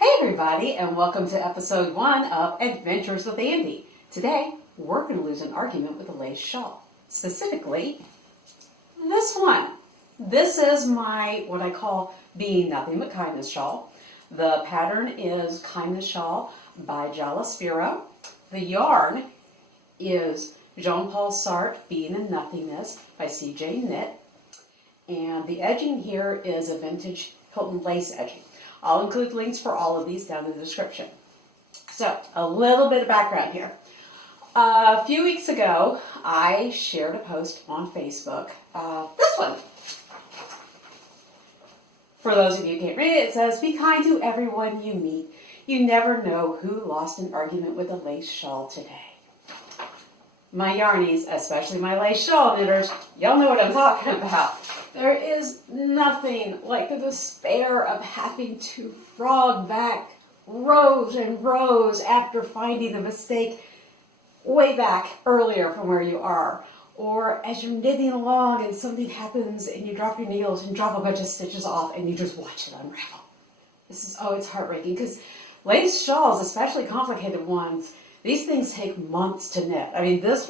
Hey everybody, and welcome to episode 1 of Adventures with Andi. Today, we're going to lose an argument with a lace shawl. Specifically, this one. This is my, what I call, Being Nothing But Kindness shawl. The pattern is Kindness Shawl by Spiro. The yarn is Jean-Paul Sartre, Being in Nothingness by CJ Knit. And the edging here is a vintage Hilton lace edging. I'll include links for all of these down in the description. So, a little bit of background here. A few weeks ago, I shared a post on Facebook. This one. For those of you who can't read it, it says, "Be kind to everyone you meet. You never know who lost an argument with a lace shawl today." My yarnies, especially my lace shawl knitters, y'all know what I'm talking about. There is nothing like the despair of having to frog back rows and rows after finding a mistake way back earlier from where you are. Or as you're knitting along and something happens and you drop your needles and drop a bunch of stitches off and you just watch it unravel. It's heartbreaking because lace shawls, especially complicated ones, these things take months to knit. I mean, this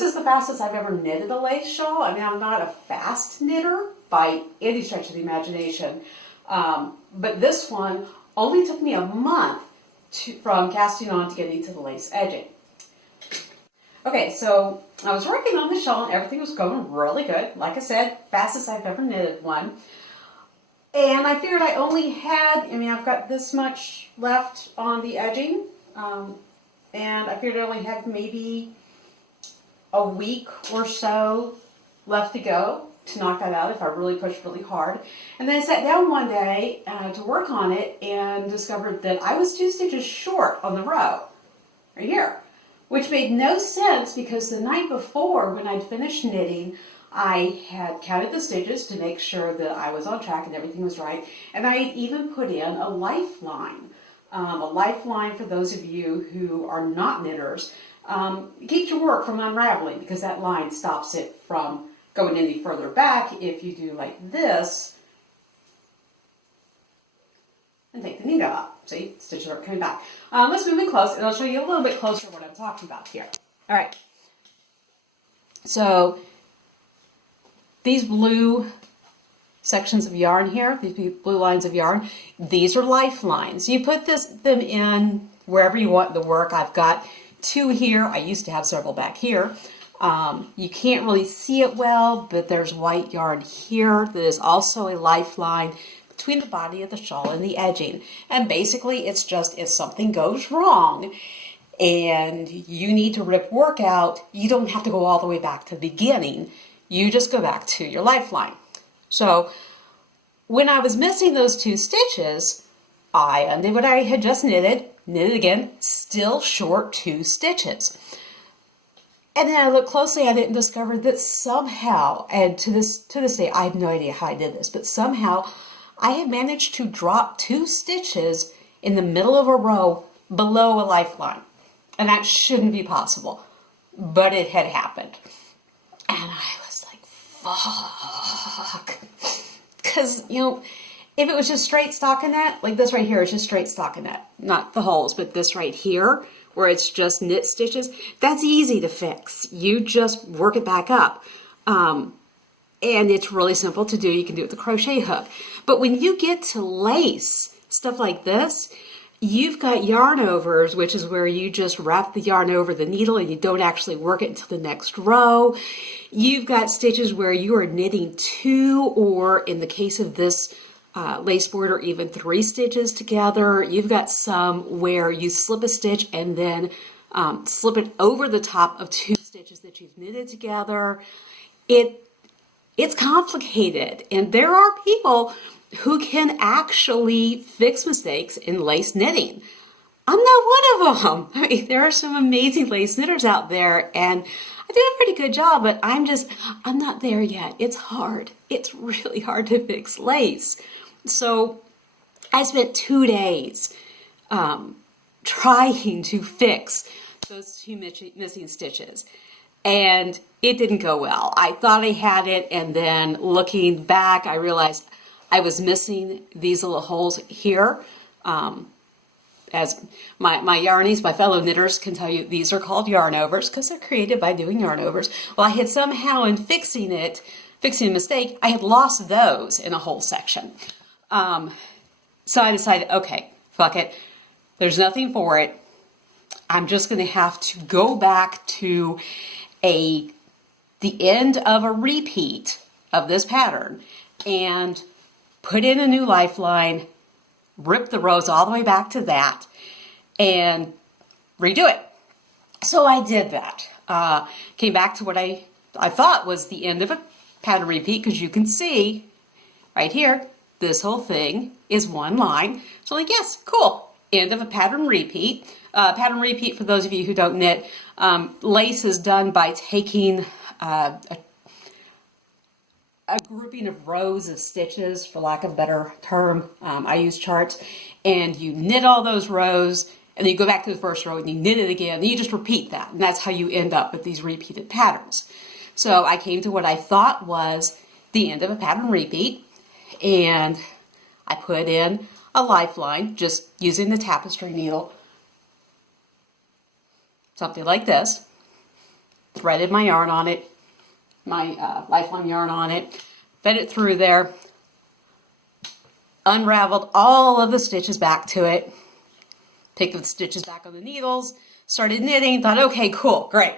is the fastest I've ever knitted a lace shawl. I mean, I'm not a fast knitter by any stretch of the imagination. But this one only took me a month from casting on to getting to the lace edging. Okay, so I was working on the shawl and everything was going really good. Like I said, fastest I've ever knitted one. And I figured I only had, I've got this much left on the edging. And I figured I only had maybe a week or so left to go to knock that out if I really pushed really hard. And then I sat down one day to work on it and discovered that I was 2 stitches short on the row, right here, which made no sense because the night before when I'd finished knitting, I had counted the stitches to make sure that I was on track and everything was right. And I had even put in a lifeline. A lifeline, for those of you who are not knitters, keeps your work from unraveling because that line stops it from going any further back if you do like this and take the needle out. See, stitches aren't coming back. Let's move in close and I'll show you a little bit closer what I'm talking about here. All right. So these blue sections of yarn here, these blue lines of yarn, these are lifelines. You put them in wherever you want the work. I've got 2 here. I used to have several back here. You can't really see it well, but there's white yarn here that is also a lifeline between the body of the shawl and the edging. And basically it's just if something goes wrong and you need to rip work out, you don't have to go all the way back to the beginning. You just go back to your lifeline. So when I was missing those 2 stitches, I undid what I had just knitted again, still short 2 stitches. And then I looked closely at it and discovered that somehow, and to this day, I have no idea how I did this, but somehow I had managed to drop 2 stitches in the middle of a row below a lifeline. And that shouldn't be possible, but it had happened. And I was like, fuck. Because, if it was just straight stockinette, like this right here is just straight stockinette, not the holes, but this right here, where it's just knit stitches, that's easy to fix. You just work it back up. And it's really simple to do. You can do it with a crochet hook. But when you get to lace, stuff like this, you've got yarn overs, which is where you just wrap the yarn over the needle and you don't actually work it until the next row. You've got stitches where you are knitting 2, or in the case of this lace border, even 3 stitches together. You've got some where you slip a stitch and then slip it over the top of 2 stitches that you've knitted together. It's complicated, and there are people who can actually fix mistakes in lace knitting. I'm not one of them. I mean, there are some amazing lace knitters out there, and I do a pretty good job, but I'm not there yet. It's hard. It's really hard to fix lace. So I spent 2 days trying to fix those 2 missing stitches, and it didn't go well. I thought I had it, and then looking back, I realized I was missing these little holes here As my yarnies, my fellow knitters can tell you, these are called yarn overs because they're created by doing yarn overs. Well, I had somehow in fixing a mistake, I had lost those in a whole section. So I decided, okay, fuck it. There's nothing for it. I'm just going to have to go back to the end of a repeat of this pattern and put in a new lifeline, rip the rows all the way back to that, and redo it. So I did that. Came back to what I thought was the end of a pattern repeat, because you can see right here, this whole thing is one line. So like, yes, cool, end of a pattern repeat. Pattern repeat, for those of you who don't knit, lace is done by taking a grouping of rows of stitches, for lack of a better term. I use charts, and you knit all those rows, and then you go back to the first row and you knit it again, and you just repeat that, and that's how you end up with these repeated patterns. So I came to what I thought was the end of a pattern repeat, and I put in a lifeline just using the tapestry needle, something like this, threaded my yarn on it, my lifeline yarn on it, fed it through there, unraveled all of the stitches back to it, picked the stitches back on the needles, started knitting, thought, okay, cool, great.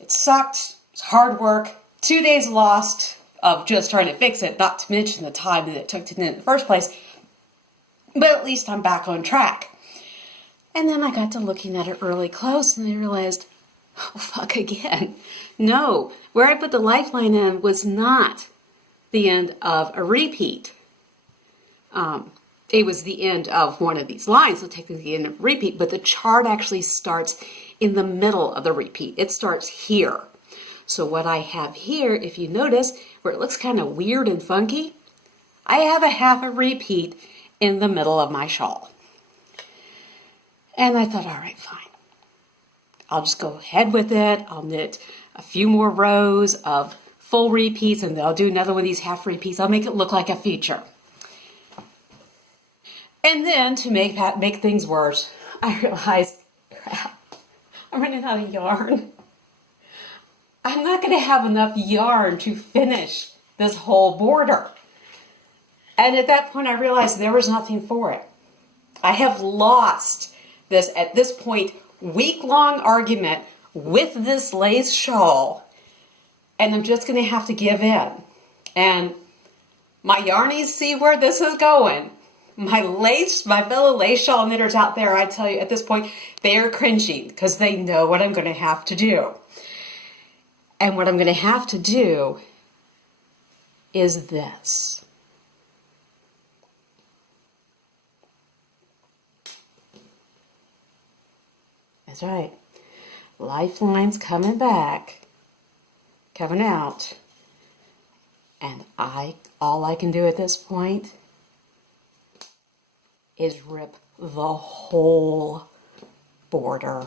It sucked, it's hard work, 2 days lost of just trying to fix it, not to mention the time that it took to knit in the first place, but at least I'm back on track. And then I got to looking at it really close, and I realized, oh, fuck again. No, where I put the lifeline in was not the end of a repeat. It was the end of one of these lines, so technically the end of a repeat, but the chart actually starts in the middle of the repeat. It starts here. So what I have here, if you notice, where it looks kind of weird and funky, I have a half a repeat in the middle of my shawl. And I thought, all right, fine. I'll just go ahead with it. I'll knit a few more rows of full repeats, and then I'll do another one of these half repeats. I'll make it look like a feature. And then to make things worse, I realized, crap, I'm running out of yarn. I'm not going to have enough yarn to finish this whole border. And at that point, I realized there was nothing for it. I have lost this, at this point, week-long argument with this lace shawl, and I'm just going to have to give in. And my yarnies see where this is going. My fellow lace shawl knitters out there, I tell you, at this point, they are cringing because they know what I'm going to have to do. And what I'm going to have to do is this. That's right. Lifeline's coming back, coming out. And all I can do at this point is rip the whole border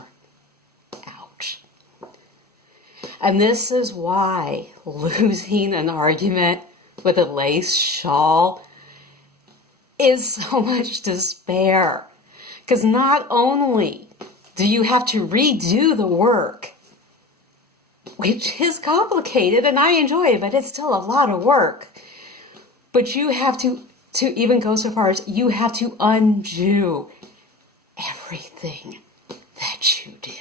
out. And this is why losing an argument with a lace shawl is so much despair. Because not only do you have to redo the work, which is complicated and I enjoy it, but it's still a lot of work. But you have to even go so far as you have to undo everything that you did.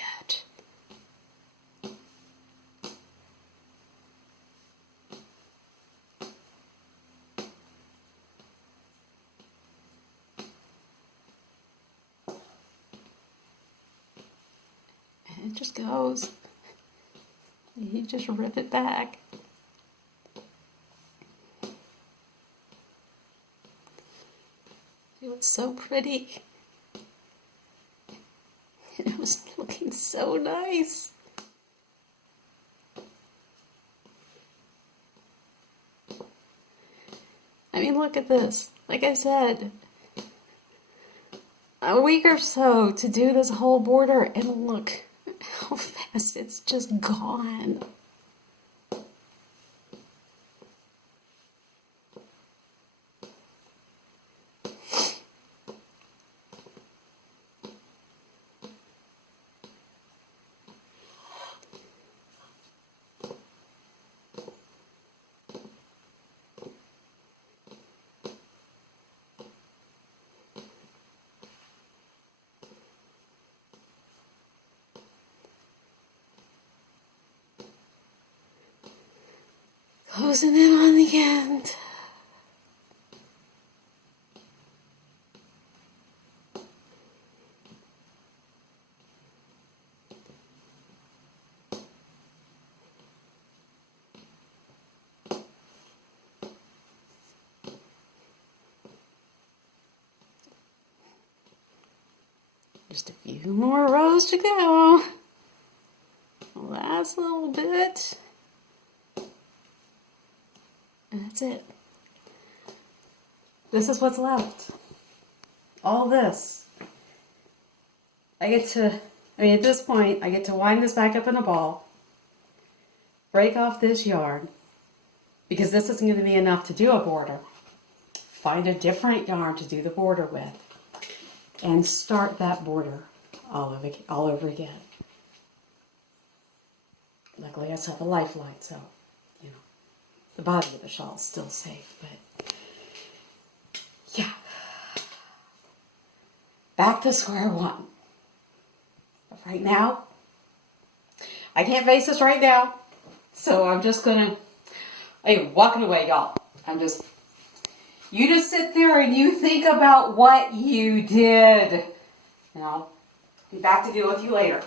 And it just goes. You just rip it back. It was so pretty. It was looking so nice. I mean, look at this. Like I said, a week or so to do this whole border, and look how fast it's just gone. Closing in on the end. Just a few more rows to go. Last little bit. And that's it. This is what's left. All this. At this point, I get to wind this back up in a ball, break off this yarn, because this isn't going to be enough to do a border. Find a different yarn to do the border with, and start that border all over again. Luckily, I still have a lifeline, so, you know, the body of the shawl is still safe, but yeah. Back to square one. But right now, I can't face this right now, so I'm just gonna, I'm walking away, y'all. You just sit there and you think about what you did. And I'll be back to deal with you later.